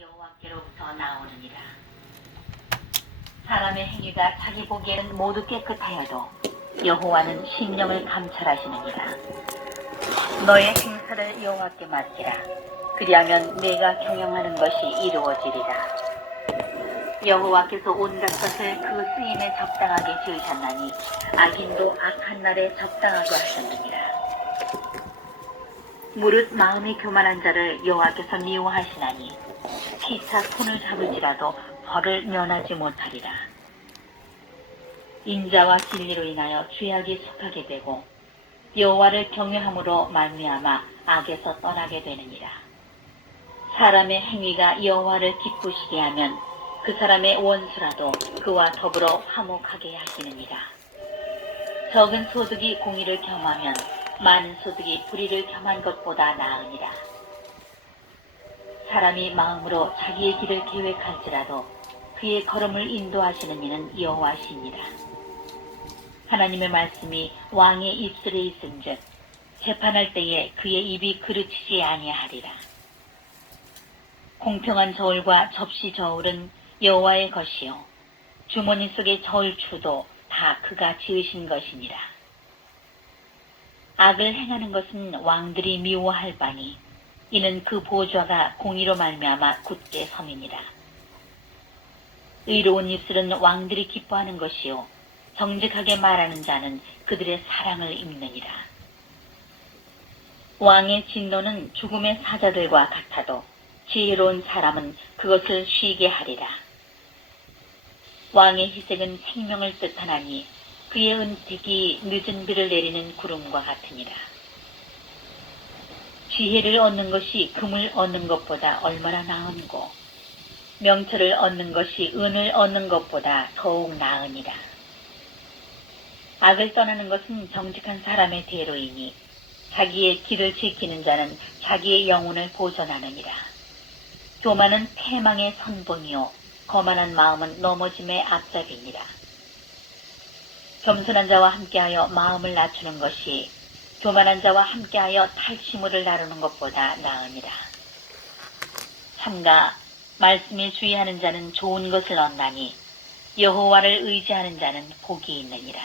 여호와께로부터 나오느니라. 사람의 행위가 자기 보기에는 모두 깨끗하여도 여호와는 심령을 감찰하시느니라. 너의 행사를 여호와께 맡기라. 그리하면 내가 경영하는 것이 이루어지리라. 여호와께서 온갖 것을 그 쓰임에 적당하게 지으셨나니 악인도 악한 날에 적당하게 하셨느니라. 무릇 마음이 교만한 자를 여호와께서 미워하시나니 피차 손을 잡을지라도 벌을 면하지 못하리라. 인자와 진리로 인하여 죄악이 속하게 되고 여호와를 경외함으로 말미암아 악에서 떠나게 되느니라. 사람의 행위가 여호와를 기쁘시게 하면 그 사람의 원수라도 그와 더불어 화목하게 하시느니라. 적은 소득이 공의를 겸하면 많은 소득이 불의를 겸한 것보다 나으니라. 사람이 마음으로 자기의 길을 계획할지라도 그의 걸음을 인도하시는 이는 여호와시니라. 하나님의 말씀이 왕의 입술에 있은즉 재판할 때에 그의 입이 그르치지 아니하리라. 공평한 저울과 접시 저울은 여호와의 것이요 주머니 속의 저울추도 다 그가 지으신 것이니라. 악을 행하는 것은 왕들이 미워할 바니 이는 그 보좌가 공의로 말미암아 굳게 섬이니라. 의로운 입술은 왕들이 기뻐하는 것이요 정직하게 말하는 자는 그들의 사랑을 입느니라. 왕의 진노는 죽음의 사자들과 같아도 지혜로운 사람은 그것을 쉬게 하리라. 왕의 희생은 생명을 뜻하나니 그의 은택이 늦은 비를 내리는 구름과 같으니라. 지혜를 얻는 것이 금을 얻는 것보다 얼마나 나은고 명철을 얻는 것이 은을 얻는 것보다 더욱 나으니라. 악을 떠나는 것은 정직한 사람의 대로이니 자기의 길을 지키는 자는 자기의 영혼을 보존하느니라. 교만은 패망의 선봉이요 거만한 마음은 넘어짐의 앞잡이니라. 겸손한 자와 함께하여 마음을 낮추는 것이 교만한 자와 함께하여 탈취물을 나누는 것보다 나으니라. 삼가 말씀에 주의하는 자는 좋은 것을 얻나니 여호와를 의지하는 자는 복이 있느니라.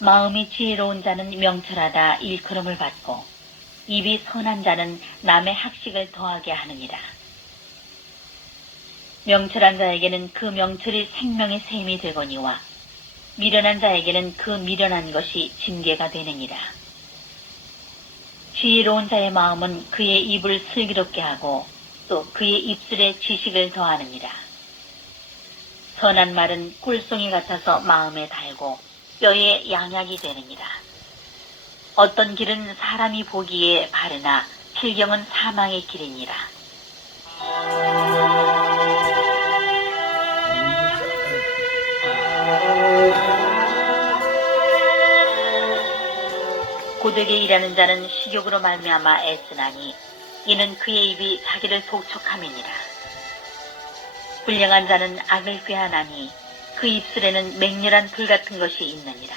마음이 지혜로운 자는 명철하다 일컬음을 받고 입이 선한 자는 남의 학식을 더하게 하느니라. 명철한 자에게는 그 명철이 생명의 샘이 되거니와 미련한 자에게는 그 미련한 것이 징계가 되느니라. 지혜로운 자의 마음은 그의 입을 슬기롭게 하고 또 그의 입술에 지식을 더하느니라. 선한 말은 꿀송이 같아서 마음에 달고 뼈에 양약이 되느니라. 어떤 길은 사람이 보기에 바르나 필경은 사망의 길이니라. 고되게 일하는 자는 식욕으로 말미암아 애쓰나니 이는 그의 입이 자기를 독촉함이니라. 불량한 자는 악을 꾀하나니 그 입술에는 맹렬한 불 같은 것이 있느니라.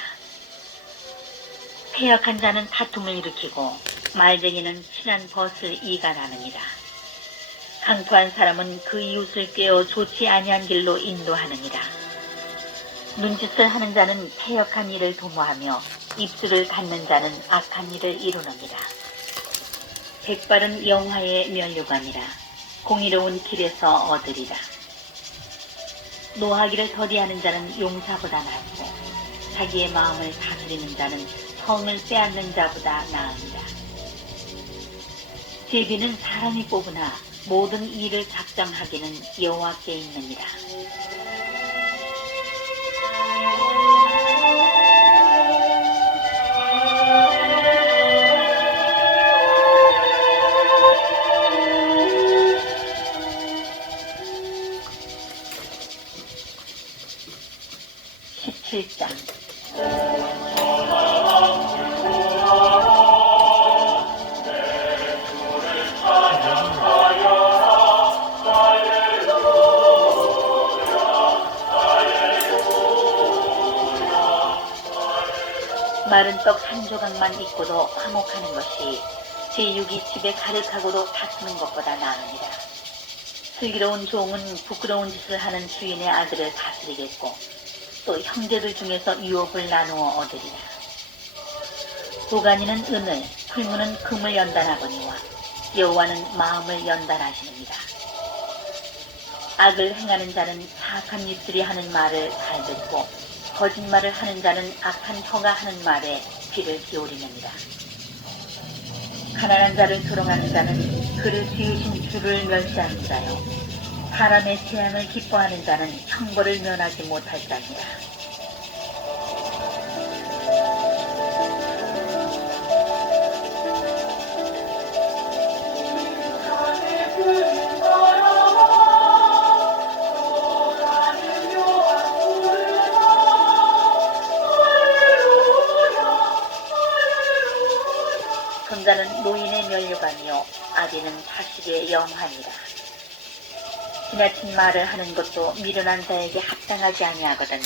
패역한 자는 다툼을 일으키고 말쟁이는 친한 벗을 이간하느니라. 강포한 사람은 그 이웃을 꿰어 좋지 아니한 길로 인도하느니라. 눈짓을 하는 자는 패역한 일을 도모하며 입술을 닫는 자는 악한 일을 이루느니라. 백발은 영화의 면류관이라. 공의로운 길에서 얻으리라. 노하기를 더디하는 자는 용사보다 낫고 자기의 마음을 다스리는 자는 성을 빼앗는 자보다 나으니라. 제비는 사람이 뽑으나 모든 일을 작정하기는 여호와께 있느니라. (17장) 마른 떡 한 조각만 있고도 화목하는 것이 제육이 집에 가득하고도 다투는 것보다 나으니라. 슬기로운 종은 부끄러운 짓을 하는 주인의 아들을 다스리겠고 또 형제들 중에서 유업을 나누어 얻으리라. 도가니는 은을, 풀무는 금을 연단하거니와 여호와는 마음을 연단하시느니라. 악을 행하는 자는 사악한 입술이 하는 말을 잘 듣고 거짓말을 하는 자는 악한 혀가 하는 말에 귀를 기울이느니라. 가난한 자를 조롱하는 자는 그를 지으신 주를 멸시하는자요 사람의 재앙을 기뻐하는 자는 형벌을 면하지 못할 자니라. 손자는 노인의 면류관이요 아비는 자식의 영환이라. 지나친 말을 하는 것도 미련한 자에게 합당하지 아니하거든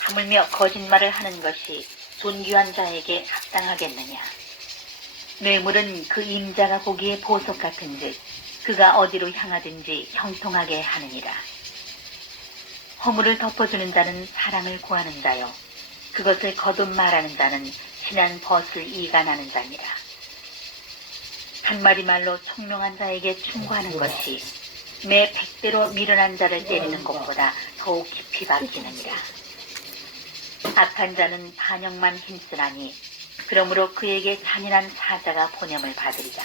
하물며 거짓말을 하는 것이 존귀한 자에게 합당하겠느냐. 뇌물은 그 임자가 보기에 보석 같은즉 그가 어디로 향하든지 형통하게 하느니라. 허물을 덮어주는 자는 사랑을 구하는 자요 그것을 거듭 말하는 자는 신한 벗을 이간하는 자니라. 한마디 말로 총명한 자에게 충고하는 것이 매 100대로 미련한 자를 때리는 것보다 더욱 깊이 박히느니라. 악한 자는 반역만 힘쓰나니 그러므로 그에게 잔인한 사자가 보냄을 받으리라.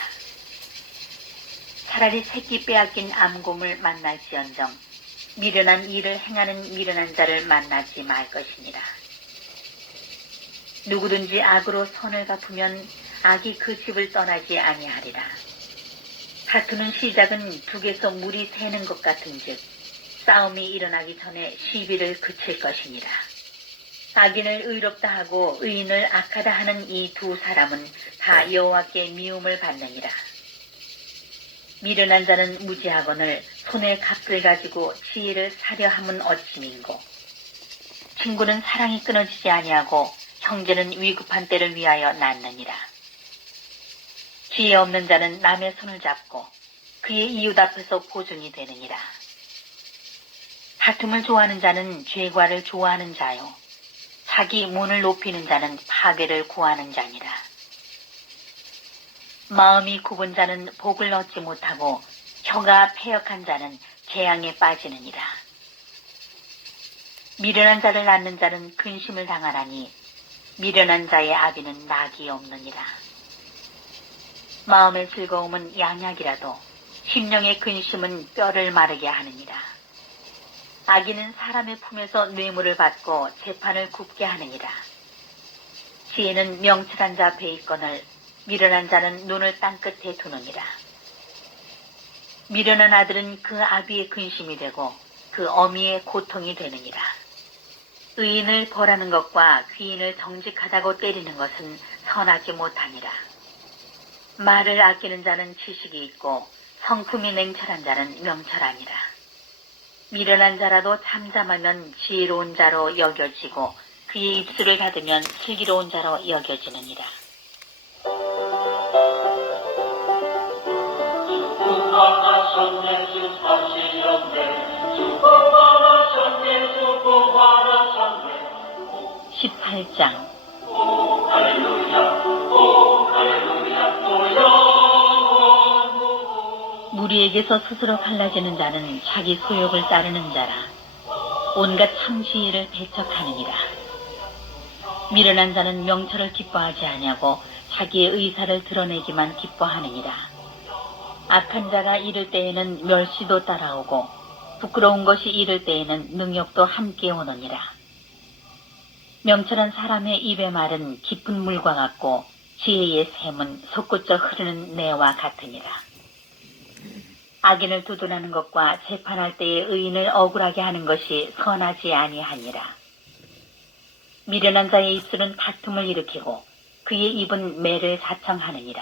차라리 새끼 빼앗긴 암곰을 만날지언정 미련한 일을 행하는 미련한 자를 만나지 말 것이니라. 누구든지 악으로 선을 갚으면 악이 그 집을 떠나지 아니하리라. 다투는 시작은 북에서 물이 새는 것 같은즉 싸움이 일어나기 전에 시비를 그칠 것이니라. 악인을 의롭다 하고 의인을 악하다 하는 이 두 사람은 다 여호와께 미움을 받느니라. 미련한 자는 무지하거늘 손에 값을 가지고 지혜를 사려 함은 어찌민고. 친구는 사랑이 끊어지지 아니하고 형제는 위급한 때를 위하여 낳느니라. 지혜 없는 자는 남의 손을 잡고 그의 이웃 앞에서 보존이 되느니라. 다툼을 좋아하는 자는 죄과를 좋아하는 자요 자기 문을 높이는 자는 파괴를 구하는 자니라. 마음이 굽은 자는 복을 얻지 못하고 혀가 패역한 자는 재앙에 빠지느니라. 미련한 자를 낳는 자는 근심을 당하나니 미련한 자의 아비는 낙이 없느니라. 마음의 즐거움은 양약이라도 심령의 근심은 뼈를 마르게 하느니라. 악인은 사람의 품에서 뇌물을 받고 재판을 굽게 하느니라. 지혜는 명철한 자 앞에 있거늘 미련한 자는 눈을 땅끝에 두느니라. 미련한 아들은 그 아비의 근심이 되고 그 어미의 고통이 되느니라. 의인을 벌하는 것과 귀인을 정직하다고 때리는 것은 선하지 못하니라. 말을 아끼는 자는 지식이 있고 성품이 냉철한 자는 명철하니라. 미련한 자라도 잠잠하면 지혜로운 자로 여겨지고 그의 입술을 닫으면 슬기로운 자로 여겨지느니라. 수고하셨네 주파시었네 수고하셨네 수고하셨네 18장 오 할렐루야 오 할렐루야 또 영원 무리에게서 스스로 갈라지는 자는 자기 소욕을 따르는 자라. 온갖 참지혜를 배척하느니라. 미련한 자는 명철을 기뻐하지 아니하고 자기의 의사를 드러내기만 기뻐하느니라. 악한 자가 이를 때에는 멸시도 따라오고 부끄러운 것이 이를 때에는 능욕도 함께 오느니라. 명철한 사람의 입의 말은 깊은 물과 같고 지혜의 샘은 솟구쳐 흐르는 내와 같으니라. 악인을 두둔하는 것과 재판할 때에 의인을 억울하게 하는 것이 선하지 아니하니라. 미련한 자의 입술은 다툼을 일으키고 그의 입은 매를 자청하느니라.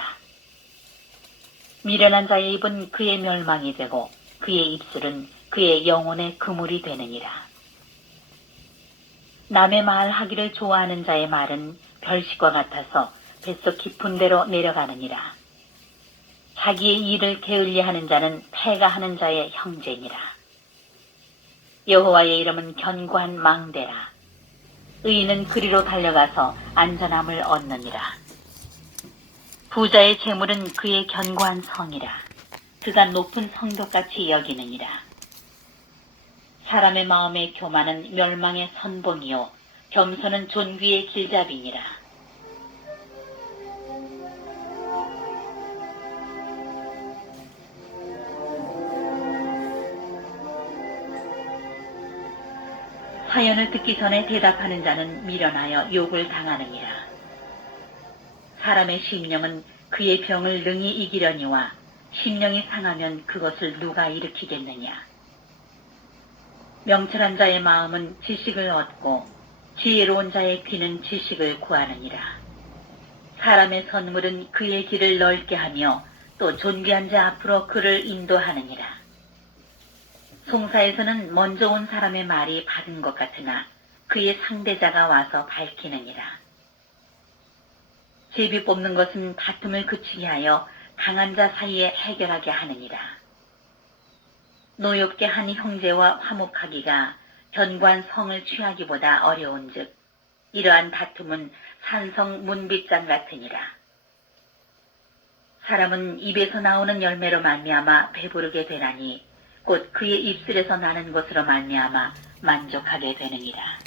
미련한 자의 입은 그의 멸망이 되고 그의 입술은 그의 영혼의 그물이 되느니라. 남의 말하기를 좋아하는 자의 말은 별식과 같아서 뱃속 깊은 데로 내려가느니라. 자기의 일을 게을리하는 자는 패가하는 자의 형제니라. 여호와의 이름은 견고한 망대라. 의인은 그리로 달려가서 안전함을 얻느니라. 부자의 재물은 그의 견고한 성이라. 그가 높은 성벽같이 여기느니라. 사람의 마음의 교만은 멸망의 선봉이요 겸손은 존귀의 길잡이니라. 사연을 듣기 전에 대답하는 자는 미련하여 욕을 당하느니라. 사람의 심령은 그의 병을 능히 이기려니와 심령이 상하면 그것을 누가 일으키겠느냐. 명철한 자의 마음은 지식을 얻고 지혜로운 자의 귀는 지식을 구하느니라. 사람의 선물은 그의 길을 넓게 하며 또 존귀한 자 앞으로 그를 인도하느니라. 송사에서는 먼저 온 사람의 말이 바른 것 같으나 그의 상대자가 와서 밝히느니라. 제비 뽑는 것은 다툼을 그치게 하여 강한 자 사이에 해결하게 하느니라. 노엽게 한 형제와 화목하기가 견고한 성을 취하기보다 어려운즉 이러한 다툼은 산성 문빗장 같으니라. 사람은 입에서 나오는 열매로 말미암아 배부르게 되나니 곧 그의 입술에서 나는 것으로 말미암아 만족하게 되느니라.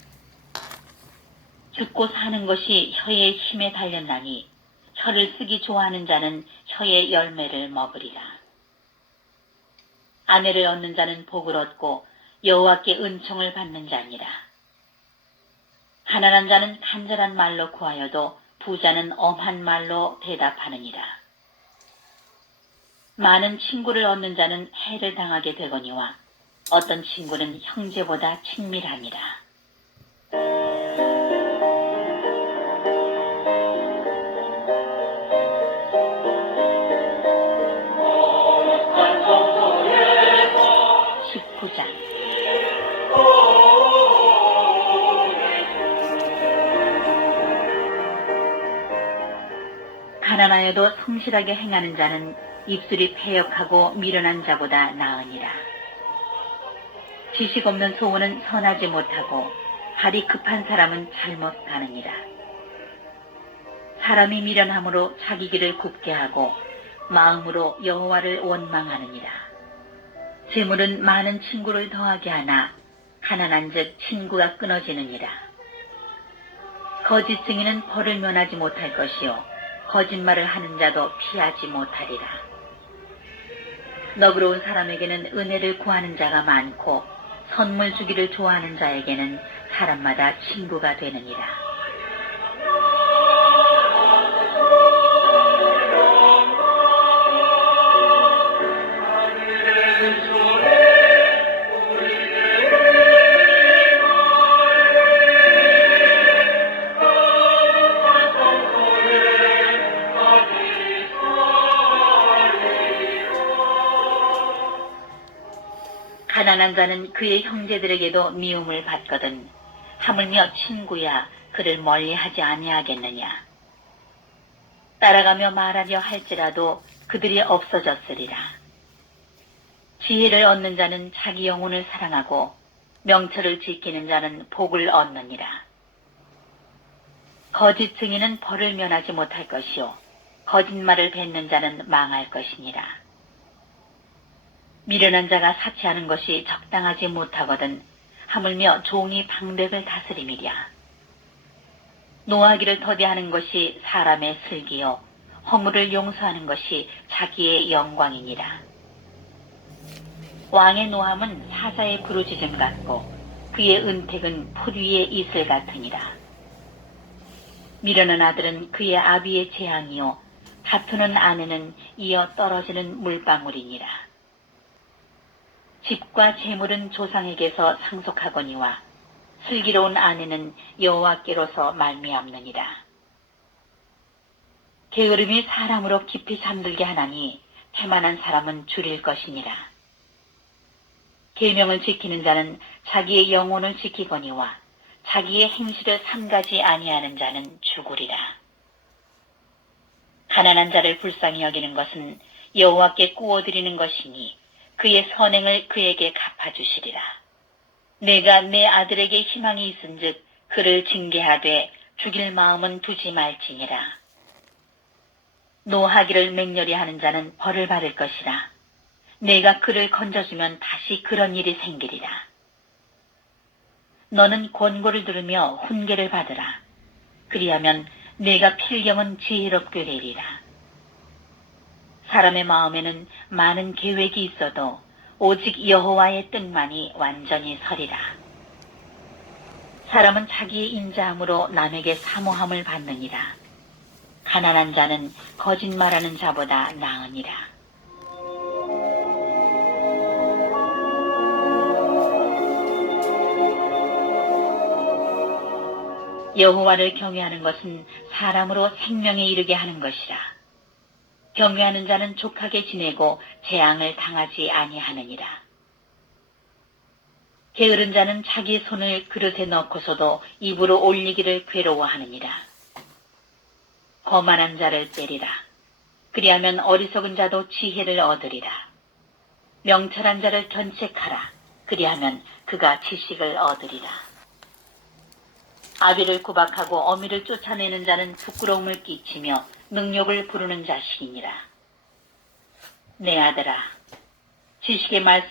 죽고 사는 것이 혀의 힘에 달렸나니 혀를 쓰기 좋아하는 자는 혀의 열매를 먹으리라. 아내를 얻는 자는 복을 얻고 여호와께 은총을 받는 자니라. 가난한 자는 간절한 말로 구하여도 부자는 엄한 말로 대답하느니라. 많은 친구를 얻는 자는 해를 당하게 되거니와 어떤 친구는 형제보다 친밀하니라. 거룩한 성소에서 19장. 가난하여도 성실하게 행하는 자는 입술이 패역하고 미련한 자보다 나으니라. 지식 없는 소원은 선하지 못하고 발이 급한 사람은 잘못 가느니라. 사람이 미련함으로 자기 길을 굽게 하고 마음으로 여호와를 원망하느니라. 재물은 많은 친구를 더하게 하나 가난한즉 친구가 끊어지느니라. 거짓 증인은 벌을 면하지 못할 것이요 거짓말을 하는 자도 피하지 못하리라. 너그러운 사람에게는 은혜를 구하는 자가 많고 선물 주기를 좋아하는 자에게는 사람마다 친구가 되느니라. 가난한 자는 그의 형제들에게도 미움을 받거든 하물며 친구야 그를 멀리하지 아니하겠느냐. 따라가며 말하려 할지라도 그들이 없어졌으리라. 지혜를 얻는 자는 자기 영혼을 사랑하고 명철을 지키는 자는 복을 얻느니라. 거짓 증인은 벌을 면하지 못할 것이요 거짓말을 뱉는 자는 망할 것이니라. 미련한 자가 사치하는 것이 적당하지 못하거든 하물며 종이 방백을 다스림이랴. 노하기를 더디하는 것이 사람의 슬기요 허물을 용서하는 것이 자기의 영광이니라. 왕의 노함은 사자의 부르짖음 같고 그의 은택은 풀 위의 이슬 같으니라. 미련한 아들은 그의 아비의 재앙이요 다투는 아내는 이어 떨어지는 물방울이니라. 집과 재물은 조상에게서 상속하거니와 슬기로운 아내는 여호와께로서 말미암느니라. 게으름이 사람으로 깊이 잠들게 하나니 태만한 사람은 줄일 것이니라. 계명을 지키는 자는 자기의 영혼을 지키거니와 자기의 행실을 삼가지 아니하는 자는 죽으리라. 가난한 자를 불쌍히 여기는 것은 여호와께 구워드리는 것이니 그의 선행을 그에게 갚아주시리라. 내가 내 아들에게 희망이 있은즉 그를 징계하되 죽일 마음은 두지 말지니라. 노하기를 맹렬히 하는 자는 벌을 받을 것이라. 내가 그를 건져주면 다시 그런 일이 생기리라. 너는 권고를 들으며 훈계를 받으라. 그리하면 내가 필경은 지혜롭게 되리라. 사람의 마음에는 많은 계획이 있어도 오직 여호와의 뜻만이 완전히 서리라. 사람은 자기의 인자함으로 남에게 사모함을 받느니라. 가난한 자는 거짓말하는 자보다 나으니라. 여호와를 경외하는 것은 사람으로 생명에 이르게 하는 것이라. 경외하는 자는 족하게 지내고 재앙을 당하지 아니하느니라. 게으른 자는 자기 손을 그릇에 넣고서도 입으로 올리기를 괴로워하느니라. 거만한 자를 빼리라. 그리하면 어리석은 자도 지혜를 얻으리라. 명철한 자를 견책하라. 그리하면 그가 지식을 얻으리라. 아비를 구박하고 어미를 쫓아내는 자는 부끄러움을 끼치며 능욕을 부르는 자식이니라. 내 아들아, 지식의 말씀